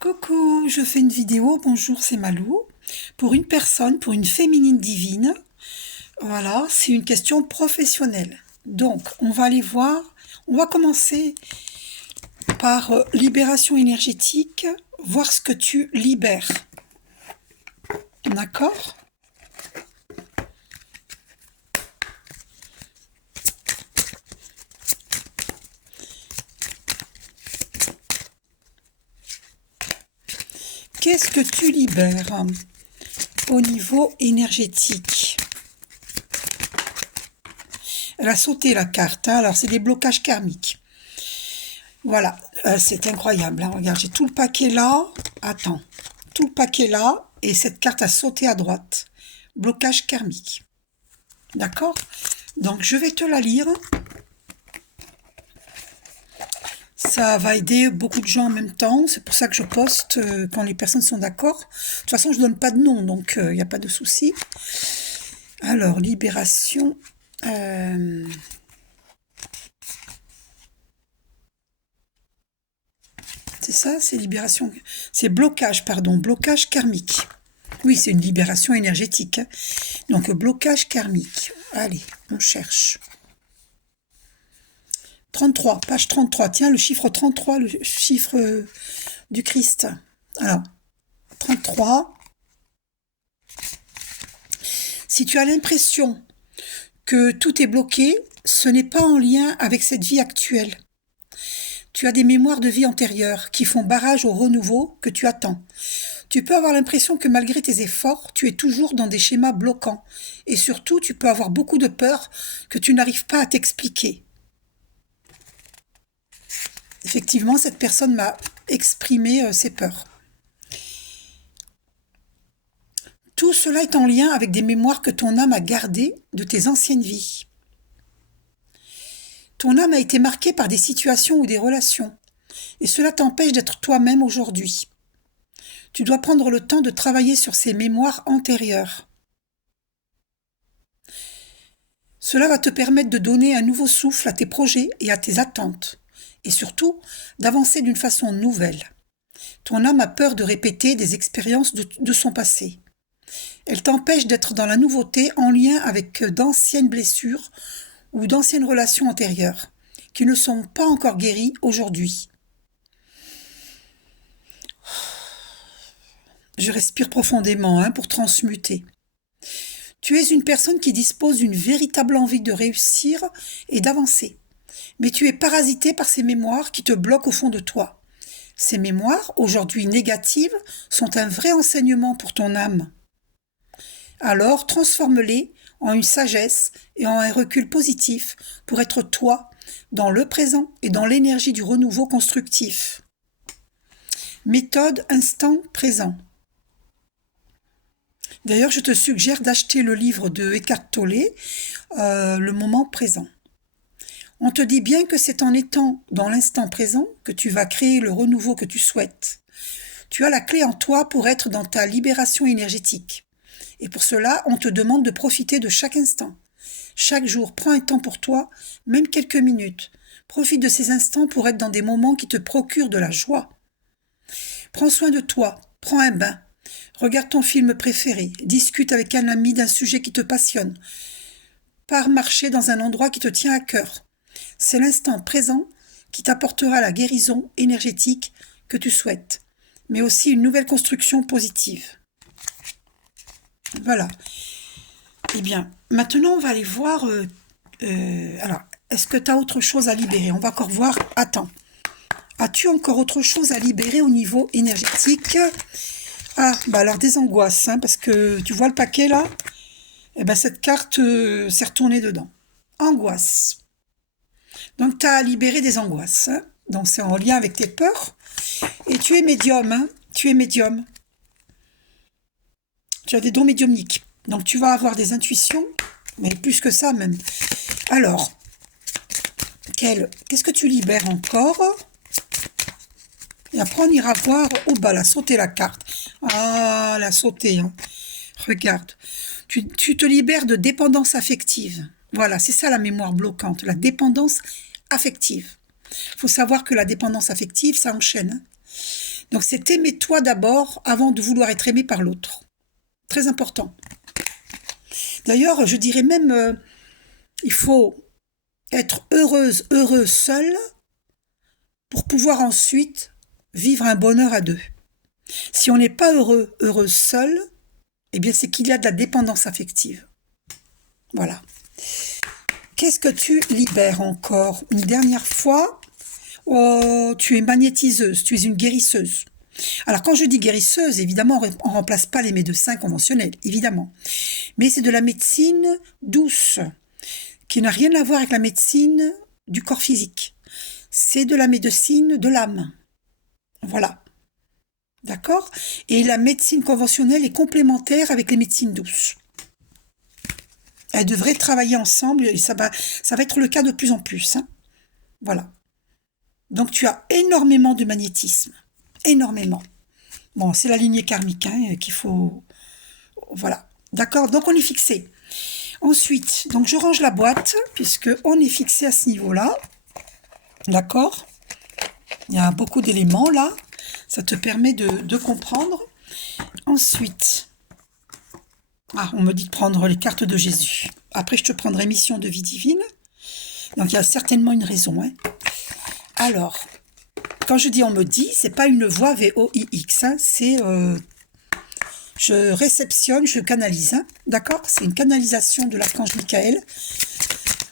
Coucou, je fais une vidéo, bonjour, c'est Malou, pour une personne, pour une féminine divine. Voilà, c'est une question professionnelle. Donc, on va aller voir, on va commencer par libération énergétique, voir ce que tu libères. D'accord? Qu'est-ce que tu libères au niveau énergétique? Elle a sauté la carte, hein. Alors c'est des blocages karmiques. Voilà, c'est incroyable, hein. Regarde, j'ai tout le paquet là. Attends, tout le paquet là, et cette carte a sauté à droite. Blocage karmique. D'accord? Donc je vais te la lire. Ça va aider beaucoup de gens en même temps. C'est pour ça que je poste quand les personnes sont d'accord. De toute façon, je donne pas de nom, donc il n'y a pas de souci. Alors, libération. C'est ça, c'est libération. C'est blocage, pardon, blocage karmique. Oui, c'est une libération énergétique, hein. Donc, blocage karmique. Allez, on cherche. 33, page 33. Tiens, le chiffre 33, le chiffre du Christ. Alors, 33. Si tu as l'impression que tout est bloqué, ce n'est pas en lien avec cette vie actuelle. Tu as des mémoires de vie antérieures qui font barrage au renouveau que tu attends. Tu peux avoir l'impression que malgré tes efforts, tu es toujours dans des schémas bloquants. Et surtout, tu peux avoir beaucoup de peur que tu n'arrives pas à t'expliquer. Effectivement, cette personne m'a exprimé ses peurs. Tout cela est en lien avec des mémoires que ton âme a gardées de tes anciennes vies. Ton âme a été marquée par des situations ou des relations, et cela t'empêche d'être toi-même aujourd'hui. Tu dois prendre le temps de travailler sur ces mémoires antérieures. Cela va te permettre de donner un nouveau souffle à tes projets et à tes attentes, et surtout d'avancer d'une façon nouvelle. Ton âme a peur de répéter des expériences de son passé. Elle t'empêche d'être dans la nouveauté en lien avec d'anciennes blessures ou d'anciennes relations antérieures qui ne sont pas encore guéries aujourd'hui. Je respire profondément pour transmuter. Tu es une personne qui dispose d'une véritable envie de réussir et d'avancer, mais tu es parasité par ces mémoires qui te bloquent au fond de toi. Ces mémoires, aujourd'hui négatives, sont un vrai enseignement pour ton âme. Alors, transforme-les en une sagesse et en un recul positif pour être toi, dans le présent et dans l'énergie du renouveau constructif. Méthode instant présent. D'ailleurs, je te suggère d'acheter le livre de Eckhart Tolle, Le moment présent. On te dit bien que c'est en étant dans l'instant présent que tu vas créer le renouveau que tu souhaites. Tu as la clé en toi pour être dans ta libération énergétique. Et pour cela, on te demande de profiter de chaque instant. Chaque jour, prends un temps pour toi, même quelques minutes. Profite de ces instants pour être dans des moments qui te procurent de la joie. Prends soin de toi, prends un bain, regarde ton film préféré, discute avec un ami d'un sujet qui te passionne. Pars marcher dans un endroit qui te tient à cœur. C'est l'instant présent qui t'apportera la guérison énergétique que tu souhaites, mais aussi une nouvelle construction positive. Voilà. Eh bien, maintenant, on va aller voir... alors, est-ce que tu as autre chose à libérer? On va encore voir... Attends. As-tu encore autre chose à libérer au niveau énergétique? Ah, bah alors des angoisses, parce que tu vois le paquet là? Eh ben, cette carte s'est retournée dedans. Angoisse. Donc, tu as à libérer des angoisses. Donc, c'est en lien avec tes peurs. Et tu es médium, Tu es médium. Tu as des dons médiumniques. Donc, tu vas avoir des intuitions, mais plus que ça même. Alors, qu'est-ce que tu libères encore? Et après, on ira voir... Oh, bah, elle a sauté la carte. Ah, elle a sauté. Regarde. Tu te libères de dépendance affective. Voilà, c'est ça la mémoire bloquante, la dépendance affective. Il faut savoir que la dépendance affective, ça enchaîne. Donc c'est aimer toi d'abord avant de vouloir être aimé par l'autre. Très important. D'ailleurs, je dirais même, il faut être heureuse, heureux seul pour pouvoir ensuite vivre un bonheur à deux. Si on n'est pas heureux, heureuse seul, eh bien c'est qu'il y a de la dépendance affective. Voilà. Qu'est-ce que tu libères encore? Une dernière fois, oh, tu es magnétiseuse, tu es une guérisseuse. Alors quand je dis guérisseuse, évidemment, on ne remplace pas les médecins conventionnels, évidemment. Mais c'est de la médecine douce, qui n'a rien à voir avec la médecine du corps physique. C'est de la médecine de l'âme. Voilà. D'accord? Et la médecine conventionnelle est complémentaire avec les médecines douces. Elles devraient travailler ensemble et ça va être le cas de plus en plus. Hein. Voilà. Donc tu as énormément de magnétisme. Énormément. Bon, c'est la lignée karmique hein, qu'il faut... Voilà. D'accord? Donc on est fixé. Ensuite, donc je range la boîte puisque on est fixé à ce niveau-là. D'accord? Il y a beaucoup d'éléments là. Ça te permet de comprendre. Ensuite, on me dit de prendre les cartes de Jésus. Après, je te prendrai Mission de vie divine. Donc, il y a certainement une raison. Hein. Alors, quand je dis on me dit, c'est pas une voix VOIX. Hein, c'est je réceptionne, je canalise. Hein, d'accord? C'est une canalisation de l'archange Michael,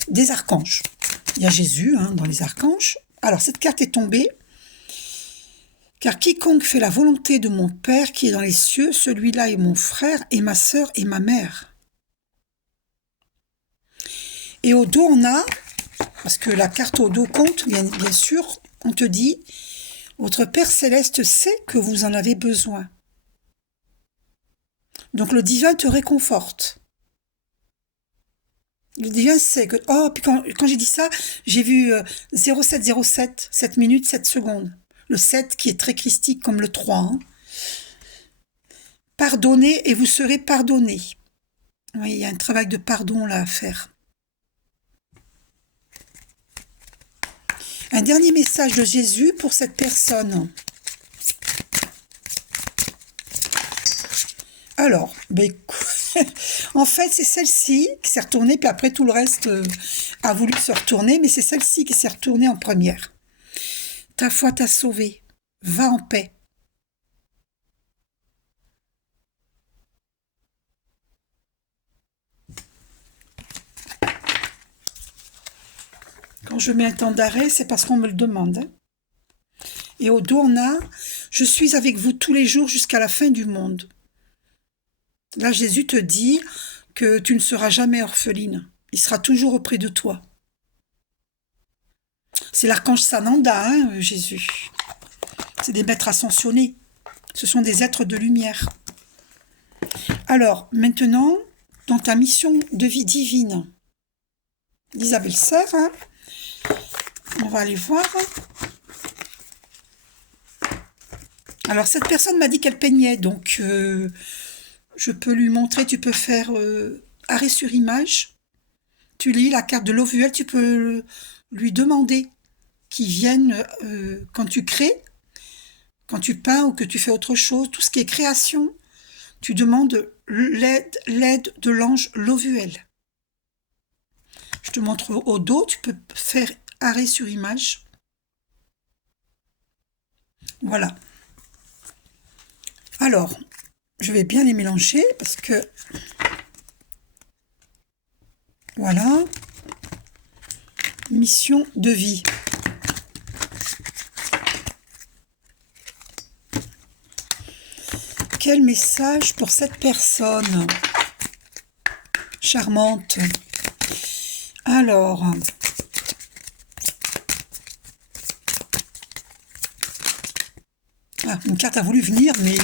des archanges. Il y a Jésus hein, dans les archanges. Alors, cette carte est tombée. Car quiconque fait la volonté de mon Père qui est dans les cieux, celui-là est mon frère et ma sœur et ma mère. Et au dos, on a, parce que la carte au dos compte, bien sûr, on te dit, votre Père céleste sait que vous en avez besoin. Donc le divin te réconforte. Le divin sait que... Oh, puis quand j'ai dit ça, j'ai vu 0707, 7 minutes, 7 secondes. Le 7 qui est très christique comme le 3. Hein. Pardonnez et vous serez pardonné. Oui, il y a un travail de pardon là à faire. Un dernier message de Jésus pour cette personne. Alors, en fait, c'est celle-ci qui s'est retournée, puis après tout le reste a voulu se retourner, mais c'est celle-ci qui s'est retournée en première. Ta foi t'a sauvé. Va en paix. Quand je mets un temps d'arrêt, c'est parce qu'on me le demande. Hein. Et au dos, on a « Je suis avec vous tous les jours jusqu'à la fin du monde ». Là, Jésus te dit que tu ne seras jamais orpheline. Il sera toujours auprès de toi. C'est l'archange Sananda, hein, Jésus. C'est des maîtres ascensionnés. Ce sont des êtres de lumière. Alors, maintenant, dans ta mission de vie divine, d'Isabelle Serre, hein, on va aller voir. Alors, cette personne m'a dit qu'elle peignait, donc je peux lui montrer, tu peux faire arrêt sur image. Tu lis la carte de l'OVL, tu peux lui demander qu'il vienne quand tu crées, quand tu peins ou que tu fais autre chose, tout ce qui est création, tu demandes l'aide de l'ange Lovuel. Je te montre au dos, tu peux faire arrêt sur image. Voilà. Alors, je vais bien les mélanger parce que... Voilà. Mission de vie. Quel message pour cette personne charmante. Alors, une carte a voulu venir, mais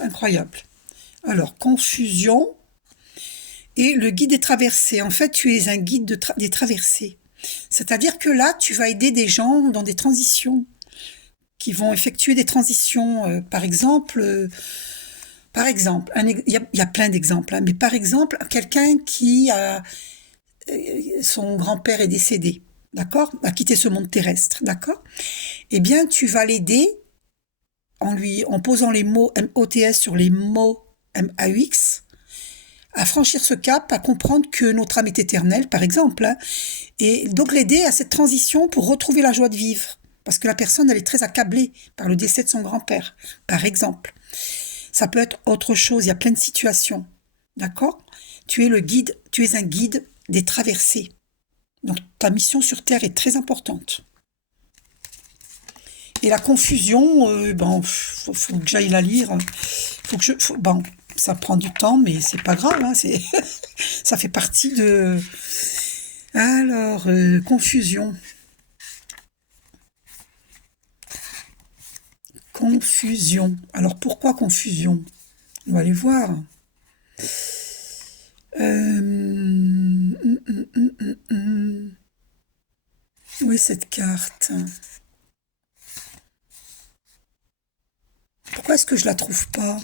incroyable. Alors, confusion et le guide des traversées. En fait, tu es un guide des traversées. C'est-à-dire que là, tu vas aider des gens dans des transitions, qui vont effectuer des transitions. Par exemple, il y a plein d'exemples, hein, mais par exemple, quelqu'un qui a son grand-père est décédé. d'accord, à quitter ce monde terrestre, d'accord, eh bien, tu vas l'aider en posant les mots MOTS sur les mots MAUX, à franchir ce cap, à comprendre que notre âme est éternelle, par exemple, hein, et donc l'aider à cette transition pour retrouver la joie de vivre. Parce que la personne, elle est très accablée par le décès de son grand-père, par exemple. Ça peut être autre chose, il y a plein de situations. D'accord? Tu es le guide, tu es un guide des traversées. Donc ta mission sur Terre est très importante. Et la confusion, faut que j'aille la lire. Bon, ça prend du temps, mais c'est pas grave, hein, ça fait partie de... Alors, confusion. Confusion. Alors, pourquoi confusion? On va aller voir. Où est cette carte? Pourquoi est-ce que je la trouve pas?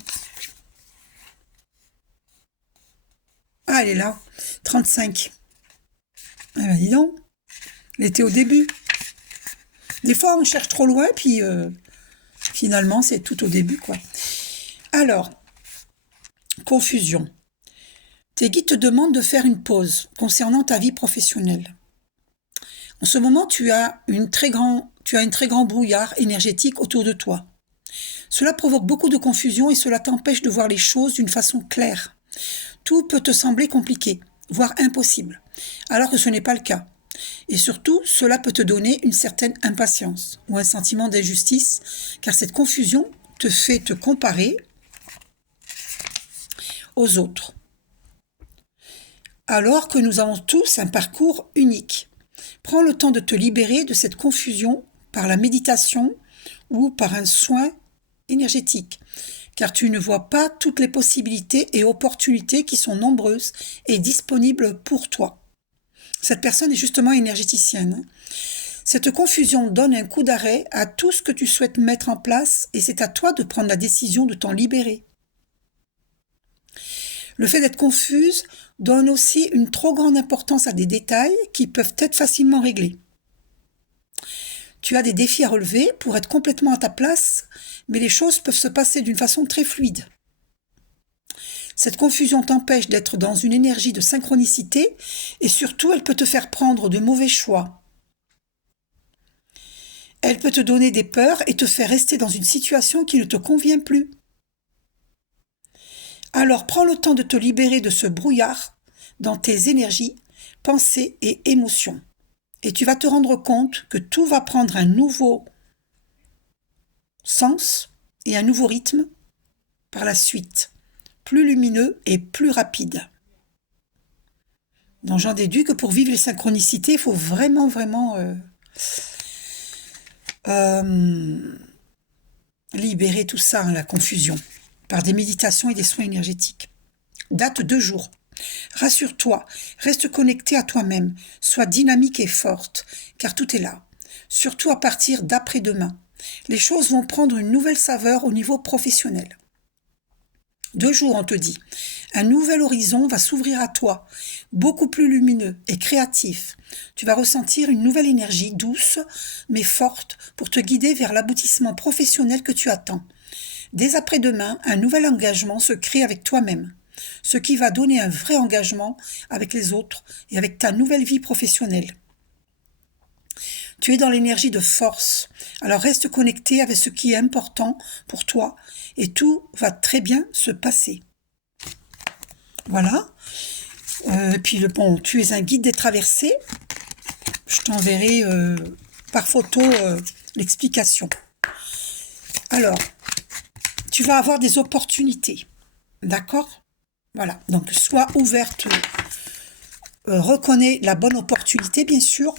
Ah, elle est là. 35. Ah ben dis donc. Elle était au début. Des fois, on cherche trop loin, puis finalement, c'est tout au début, quoi. Alors, confusion. Tes guides te demandent de faire une pause concernant ta vie professionnelle. En ce moment, tu as un très grand brouillard énergétique autour de toi. Cela provoque beaucoup de confusion et cela t'empêche de voir les choses d'une façon claire. Tout peut te sembler compliqué, voire impossible, alors que ce n'est pas le cas. Et surtout, cela peut te donner une certaine impatience ou un sentiment d'injustice, car cette confusion te fait te comparer aux autres. Alors que nous avons tous un parcours unique. Prends le temps de te libérer de cette confusion par la méditation ou par un soin énergétique, car tu ne vois pas toutes les possibilités et opportunités qui sont nombreuses et disponibles pour toi. Cette personne est justement énergéticienne. Cette confusion donne un coup d'arrêt à tout ce que tu souhaites mettre en place et c'est à toi de prendre la décision de t'en libérer. Le fait d'être confuse donne aussi une trop grande importance à des détails qui peuvent être facilement réglés. Tu as des défis à relever pour être complètement à ta place, mais les choses peuvent se passer d'une façon très fluide. Cette confusion t'empêche d'être dans une énergie de synchronicité et surtout elle peut te faire prendre de mauvais choix. Elle peut te donner des peurs et te faire rester dans une situation qui ne te convient plus. Alors prends le temps de te libérer de ce brouillard dans tes énergies, pensées et émotions. Et tu vas te rendre compte que tout va prendre un nouveau sens et un nouveau rythme par la suite, plus lumineux et plus rapide. Donc j'en déduis que pour vivre les synchronicités, il faut vraiment libérer tout ça, hein, la confusion, par des méditations et des soins énergétiques. Date 2 jours. Rassure-toi, reste connecté à toi-même, sois dynamique et forte, car tout est là. Surtout à partir d'après-demain. Les choses vont prendre une nouvelle saveur au niveau professionnel. 2 jours, on te dit. Un nouvel horizon va s'ouvrir à toi, beaucoup plus lumineux et créatif. Tu vas ressentir une nouvelle énergie douce, mais forte, pour te guider vers l'aboutissement professionnel que tu attends. Dès après-demain, un nouvel engagement se crée avec toi-même, ce qui va donner un vrai engagement avec les autres et avec ta nouvelle vie professionnelle. Tu es dans l'énergie de force, alors reste connecté avec ce qui est important pour toi et tout va très bien se passer. Voilà. Puis bon, tu es un guide des traversées. Je t'enverrai par photo l'explication. Alors, tu vas avoir des opportunités. D'accord? Voilà. Donc, sois ouverte. Reconnais la bonne opportunité, bien sûr.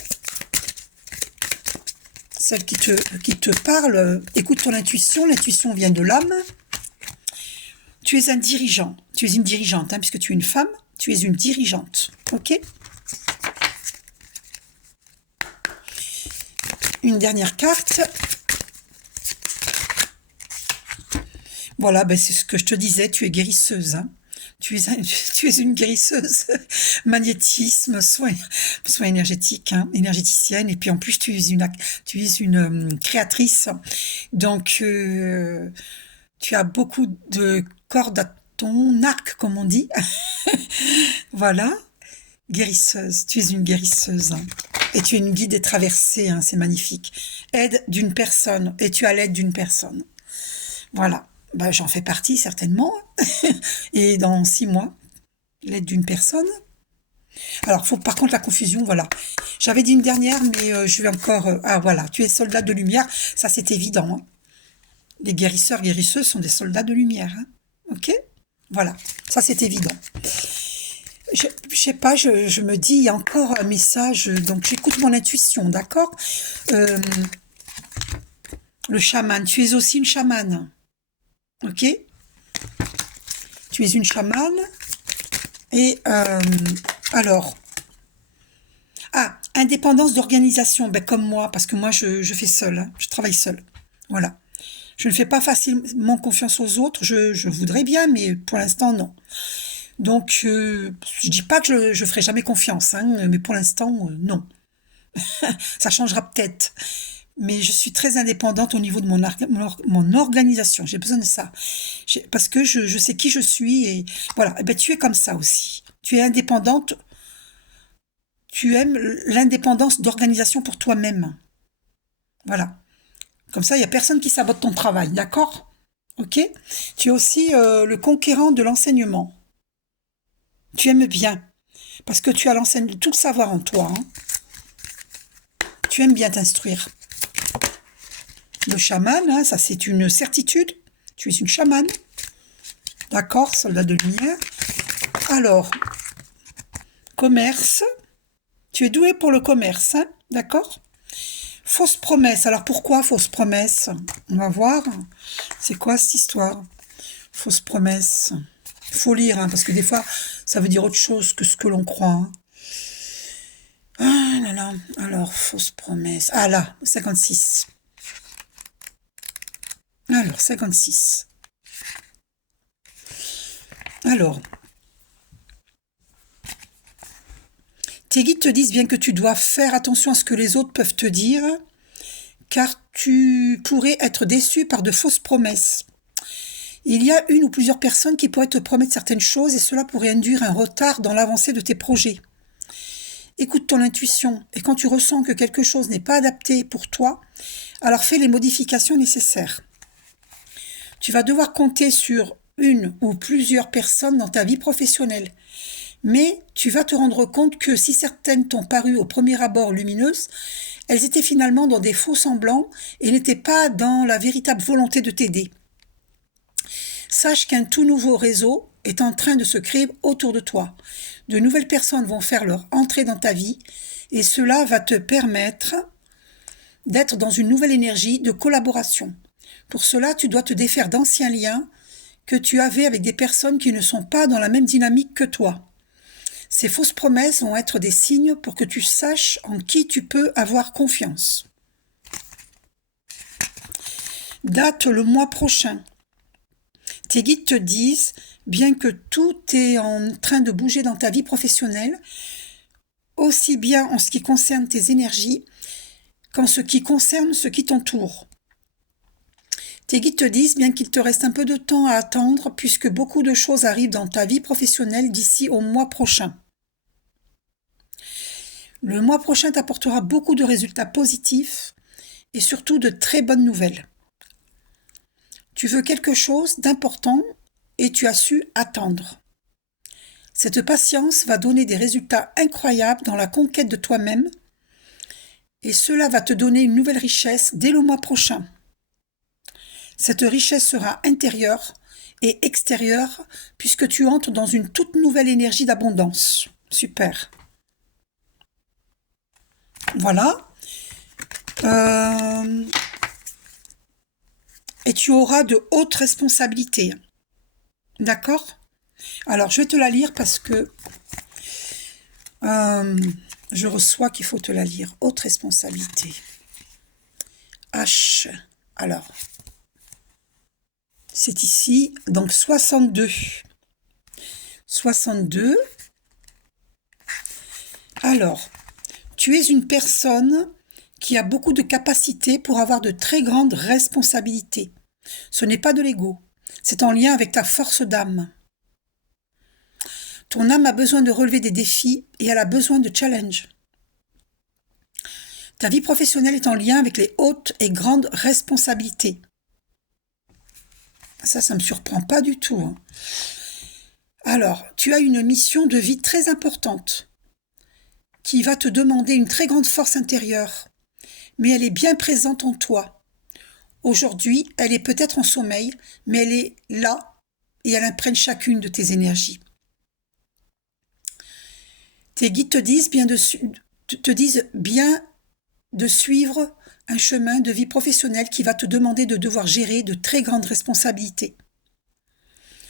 Celle qui te parle, écoute ton intuition. L'intuition vient de l'âme. Tu es un dirigeant. Tu es une dirigeante, hein, puisque tu es une femme. Tu es une dirigeante. Ok? Une dernière carte. Voilà, c'est ce que je te disais. Tu es guérisseuse. Hein. tu es une guérisseuse, magnétisme, soins énergétiques, hein, énergéticienne, et puis en plus tu es une créatrice. Donc tu as beaucoup de cordes à ton arc, comme on dit. Voilà, guérisseuse, tu es une guérisseuse, hein. Et tu es une guide des traversées, hein, c'est magnifique. Aide d'une personne, et tu as l'aide d'une personne. Voilà, ben, j'en fais partie certainement. Et dans 6 mois, l'aide d'une personne. Alors, faut par contre la confusion, voilà. J'avais dit une dernière, mais je vais encore. Ah voilà, tu es soldat de lumière, ça c'est évident, hein. Les guérisseurs, guérisseuses sont des soldats de lumière, hein. Ok. Voilà, ça c'est évident. Je sais pas, je me dis, il y a encore un message, donc j'écoute mon intuition, d'accord. Euh, le chaman, tu es aussi une chamane, ok. Tu es une chamane, et alors, ah, indépendance d'organisation, ben comme moi, parce que moi je fais seule, hein, je travaille seule, voilà. Je ne fais pas facilement confiance aux autres, je voudrais bien, mais pour l'instant non. Donc, je dis pas que je ferai jamais confiance, hein, mais pour l'instant, non. Ça changera peut-être. Mais je suis très indépendante au niveau de mon organisation. J'ai besoin de ça. Parce que je sais qui je suis et voilà. Eh ben, tu es comme ça aussi. Tu es indépendante. Tu aimes l'indépendance d'organisation pour toi-même. Voilà. Comme ça, il n'y a personne qui sabote ton travail. D'accord? Ok? Tu es aussi le conquérant de l'enseignement. Tu aimes bien. Parce que tu as tout le savoir en toi, hein. Tu aimes bien t'instruire. Le chaman, hein, ça c'est une certitude. Tu es une chamane. D'accord, soldat de lumière. Alors, commerce. Tu es doué pour le commerce, hein, d'accord. Fausse promesse. Alors pourquoi fausse promesse? On va voir. C'est quoi cette histoire? Fausse promesse. Il faut lire, hein, parce que des fois, ça veut dire autre chose que ce que l'on croit, hein. Ah là là. Alors, fausse promesse. Ah là, 56. Alors, 56. Alors, tes guides te disent bien que tu dois faire attention à ce que les autres peuvent te dire, car tu pourrais être déçu par de fausses promesses. Il y a une ou plusieurs personnes qui pourraient te promettre certaines choses et cela pourrait induire un retard dans l'avancée de tes projets. Écoute ton intuition et quand tu ressens que quelque chose n'est pas adapté pour toi, alors fais les modifications nécessaires. Tu vas devoir compter sur une ou plusieurs personnes dans ta vie professionnelle. Mais tu vas te rendre compte que si certaines t'ont paru au premier abord lumineuses, elles étaient finalement dans des faux semblants et n'étaient pas dans la véritable volonté de t'aider. Sache qu'un tout nouveau réseau est en train de se créer autour de toi. De nouvelles personnes vont faire leur entrée dans ta vie et cela va te permettre d'être dans une nouvelle énergie de collaboration. Pour cela, tu dois te défaire d'anciens liens que tu avais avec des personnes qui ne sont pas dans la même dynamique que toi. Ces fausses promesses vont être des signes pour que tu saches en qui tu peux avoir confiance. Date le mois prochain. Tes guides te disent, bien que tout est en train de bouger dans ta vie professionnelle, aussi bien en ce qui concerne tes énergies qu'en ce qui concerne ce qui t'entoure. Tes guides te disent bien qu'il te reste un peu de temps à attendre puisque beaucoup de choses arrivent dans ta vie professionnelle d'ici au mois prochain. Le mois prochain t'apportera beaucoup de résultats positifs et surtout de très bonnes nouvelles. Tu veux quelque chose d'important et tu as su attendre. Cette patience va donner des résultats incroyables dans la conquête de toi-même et cela va te donner une nouvelle richesse dès le mois prochain. Cette richesse sera intérieure et extérieure puisque tu entres dans une toute nouvelle énergie d'abondance. Super. Voilà. Et tu auras de hautes responsabilités. D'accord? Alors, je vais te la lire parce que je reçois qu'il faut te la lire. Haute responsabilité. H. Alors, c'est ici, donc 62. 62. Alors, tu es une personne qui a beaucoup de capacités pour avoir de très grandes responsabilités. Ce n'est pas de l'ego, c'est en lien avec ta force d'âme. Ton âme a besoin de relever des défis et elle a besoin de challenges. Ta vie professionnelle est en lien avec les hautes et grandes responsabilités. Ça me surprend pas du tout, hein. Alors, tu as une mission de vie très importante qui va te demander une très grande force intérieure, mais elle est bien présente en toi. Aujourd'hui, elle est peut-être en sommeil, mais elle est là et elle imprègne chacune de tes énergies. Tes guides te disent bien de suivre un chemin de vie professionnelle qui va te demander de devoir gérer de très grandes responsabilités.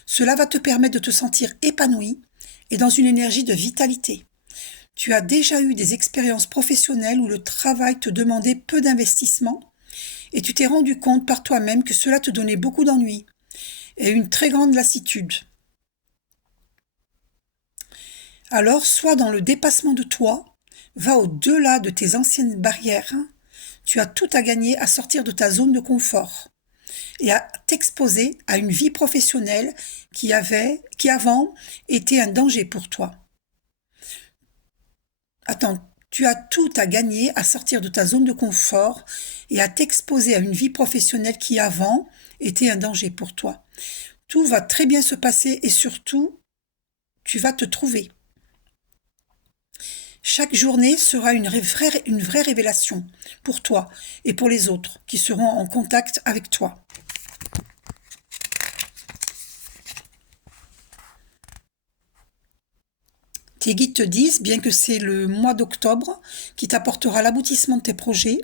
Cela va te permettre de te sentir épanoui et dans une énergie de vitalité. Tu as déjà eu des expériences professionnelles où le travail te demandait peu d'investissement et tu t'es rendu compte par toi-même que cela te donnait beaucoup d'ennui et une très grande lassitude. Alors, sois dans le dépassement de toi, va au-delà de tes anciennes barrières, tu as tout à gagner à sortir de ta zone de confort et à t'exposer à une vie professionnelle qui avant était un danger pour toi. Attends, tu as tout à gagner à sortir de ta zone de confort et à t'exposer à une vie professionnelle qui avant était un danger pour toi. Tout va très bien se passer et surtout, tu vas te trouver. Chaque journée sera une vraie révélation pour toi et pour les autres qui seront en contact avec toi. Tes guides te disent, bien que c'est le mois d'octobre qui t'apportera l'aboutissement de tes projets,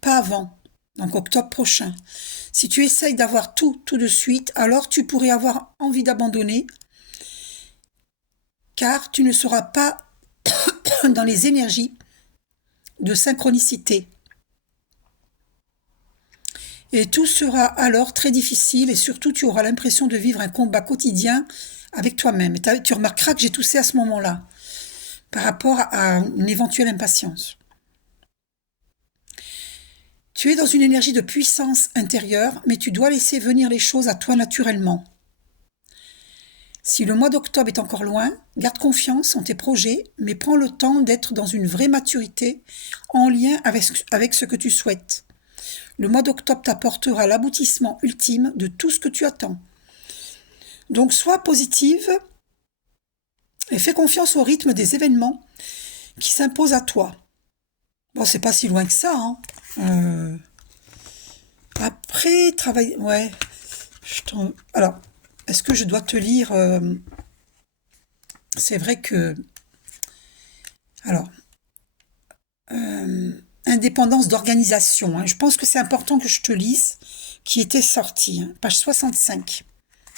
pas avant, donc octobre prochain. Si tu essayes d'avoir tout de suite, alors tu pourrais avoir envie d'abandonner, car tu ne seras pas dans les énergies de synchronicité. Et tout sera alors très difficile et surtout tu auras l'impression de vivre un combat quotidien avec toi-même. Et tu remarqueras que j'ai toussé à ce moment-là par rapport à une éventuelle impatience. Tu es dans une énergie de puissance intérieure, mais tu dois laisser venir les choses à toi naturellement. Si le mois d'octobre est encore loin, garde confiance en tes projets, mais prends le temps d'être dans une vraie maturité en lien avec ce que tu souhaites. Le mois d'octobre t'apportera l'aboutissement ultime de tout ce que tu attends. Donc sois positive et fais confiance au rythme des événements qui s'imposent à toi. Bon, c'est pas si loin que ça, hein. Après, travailler... Ouais. Alors, est-ce que je dois te lire... C'est vrai que... Alors... indépendance d'organisation, hein. Je pense que c'est important que je te lise, qui était sorti, hein, page 65.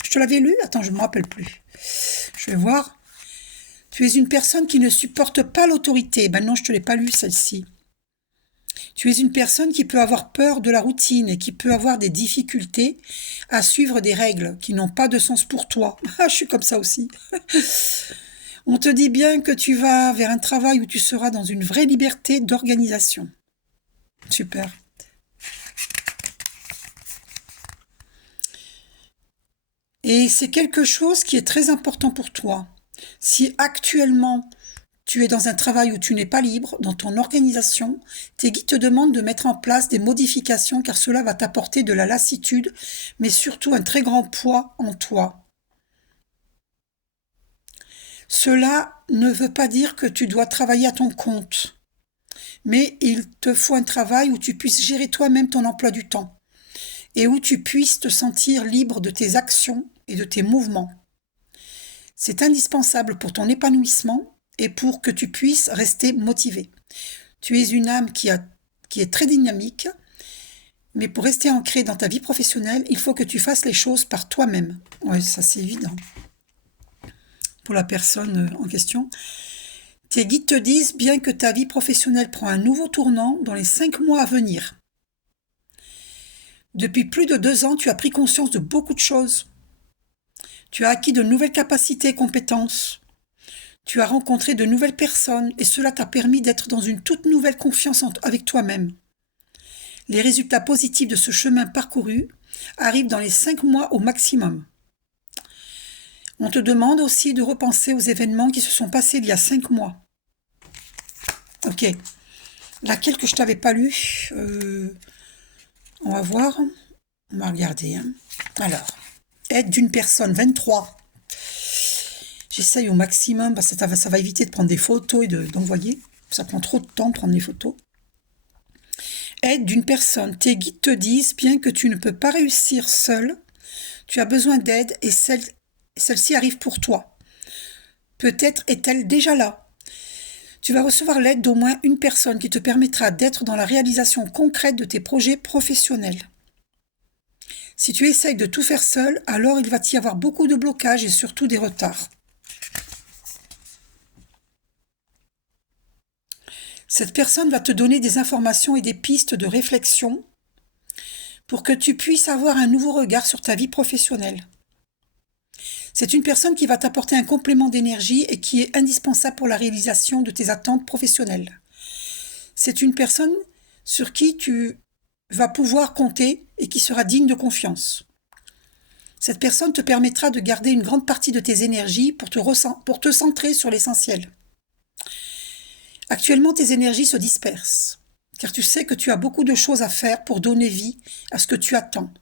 Je te l'avais lu? Attends, je ne me rappelle plus. Je vais voir. Tu es une personne qui ne supporte pas l'autorité. Ben non, je ne te l'ai pas lu, celle-ci. Tu es une personne qui peut avoir peur de la routine et qui peut avoir des difficultés à suivre des règles qui n'ont pas de sens pour toi. Ah, je suis comme ça aussi. On te dit bien que tu vas vers un travail où tu seras dans une vraie liberté d'organisation. Super. Et c'est quelque chose qui est très important pour toi. Si actuellement tu es dans un travail où tu n'es pas libre, dans ton organisation, tes guides te demandent de mettre en place des modifications car cela va t'apporter de la lassitude, mais surtout un très grand poids en toi. Cela ne veut pas dire que tu dois travailler à ton compte, mais il te faut un travail où tu puisses gérer toi-même ton emploi du temps et où tu puisses te sentir libre de tes actions et de tes mouvements. C'est indispensable pour ton épanouissement et pour que tu puisses rester motivé. Tu es une âme qui est très dynamique, mais pour rester ancré dans ta vie professionnelle, il faut que tu fasses les choses par toi-même. Oui, ça c'est évident. Pour la personne en question. Tes guides te disent bien que ta vie professionnelle prend un nouveau tournant dans les 5 mois à venir. Depuis plus de 2 ans, tu as pris conscience de beaucoup de choses. Tu as acquis de nouvelles capacités et compétences. Tu as rencontré de nouvelles personnes et cela t'a permis d'être dans une toute nouvelle confiance avec toi-même. Les résultats positifs de ce chemin parcouru arrivent dans les 5 mois au maximum. On te demande aussi de repenser aux événements qui se sont passés il y a 5 mois. Ok. Laquelle que je t'avais pas lu on va voir. On va regarder. Alors, aide d'une personne, 23. J'essaye au maximum parce que ça va éviter de prendre des photos et d'envoyer. Ça prend trop de temps de prendre les photos. Aide d'une personne. Tes guides te disent, bien que tu ne peux pas réussir seul, tu as besoin d'aide et celle-ci arrive pour toi. Peut-être est-elle déjà là. Tu vas recevoir l'aide d'au moins une personne qui te permettra d'être dans la réalisation concrète de tes projets professionnels. Si tu essayes de tout faire seul, alors il va y avoir beaucoup de blocages et surtout des retards. Cette personne va te donner des informations et des pistes de réflexion pour que tu puisses avoir un nouveau regard sur ta vie professionnelle. C'est une personne qui va t'apporter un complément d'énergie et qui est indispensable pour la réalisation de tes attentes professionnelles. C'est une personne sur qui tu vas pouvoir compter et qui sera digne de confiance. Cette personne te permettra de garder une grande partie de tes énergies pour te centrer sur l'essentiel. Actuellement, tes énergies se dispersent, car tu sais que tu as beaucoup de choses à faire pour donner vie à ce que tu attends.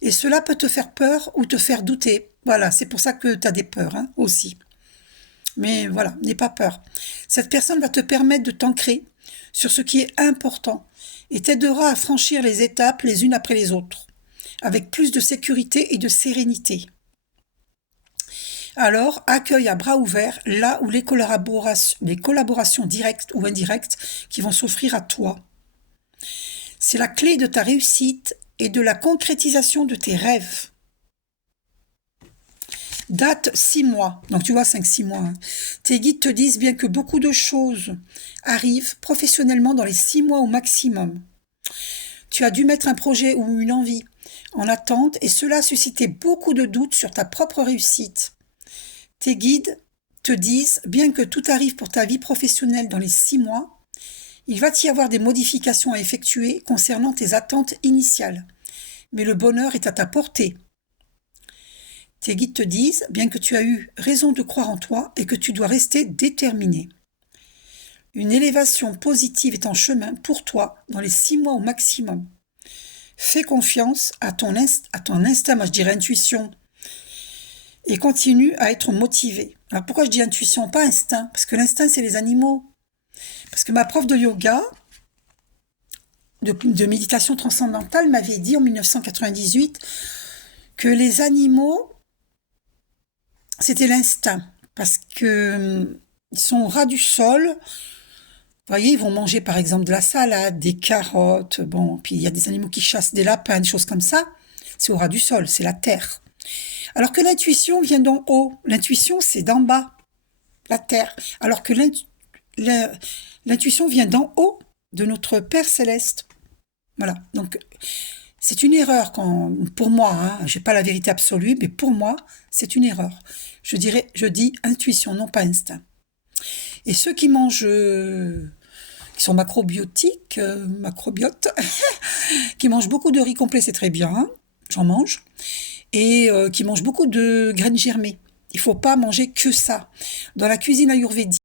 Et cela peut te faire peur ou te faire douter. Voilà, c'est pour ça que tu as des peurs aussi. Mais voilà, n'aie pas peur. Cette personne va te permettre de t'ancrer sur ce qui est important et t'aidera à franchir les étapes les unes après les autres, avec plus de sécurité et de sérénité. Alors, accueille à bras ouverts là où les collaborations directes ou indirectes qui vont s'offrir à toi. C'est la clé de ta réussite et de la concrétisation de tes rêves. Date 6 mois, donc tu vois 5-6 mois. Tes guides te disent bien que beaucoup de choses arrivent professionnellement dans les 6 mois au maximum. Tu as dû mettre un projet ou une envie en attente et cela a suscité beaucoup de doutes sur ta propre réussite. Tes guides te disent, bien que tout arrive pour ta vie professionnelle dans les 6 mois, il va y avoir des modifications à effectuer concernant tes attentes initiales. Mais le bonheur est à ta portée. Tes guides te disent, bien que tu as eu raison de croire en toi et que tu dois rester déterminé. Une élévation positive est en chemin pour toi dans les 6 mois au maximum. Fais confiance à ton instinct, moi je dirais intuition, et continue à être motivé. Alors pourquoi je dis intuition, pas instinct? Parce que l'instinct, c'est les animaux. Parce que ma prof de yoga, de méditation transcendantale, m'avait dit en 1998 que les animaux, c'était l'instinct. Parce que ils sont au ras du sol. Vous voyez, ils vont manger par exemple de la salade, des carottes, bon, puis il y a des animaux qui chassent des lapins, des choses comme ça. C'est au ras du sol, c'est la terre. Alors que l'intuition vient d'en haut. L'intuition, c'est d'en bas, la terre. Alors que l'intuition vient d'en haut, de notre Père Céleste. Voilà. Donc, c'est une erreur pour moi. Je n'ai pas la vérité absolue, mais pour moi, c'est une erreur. Je dis intuition, non pas instinct. Et ceux qui mangent, qui sont macrobiotes, qui mangent beaucoup de riz complet, c'est très bien. J'en mange. Et qui mangent beaucoup de graines germées. Il ne faut pas manger que ça. Dans la cuisine ayurvédique,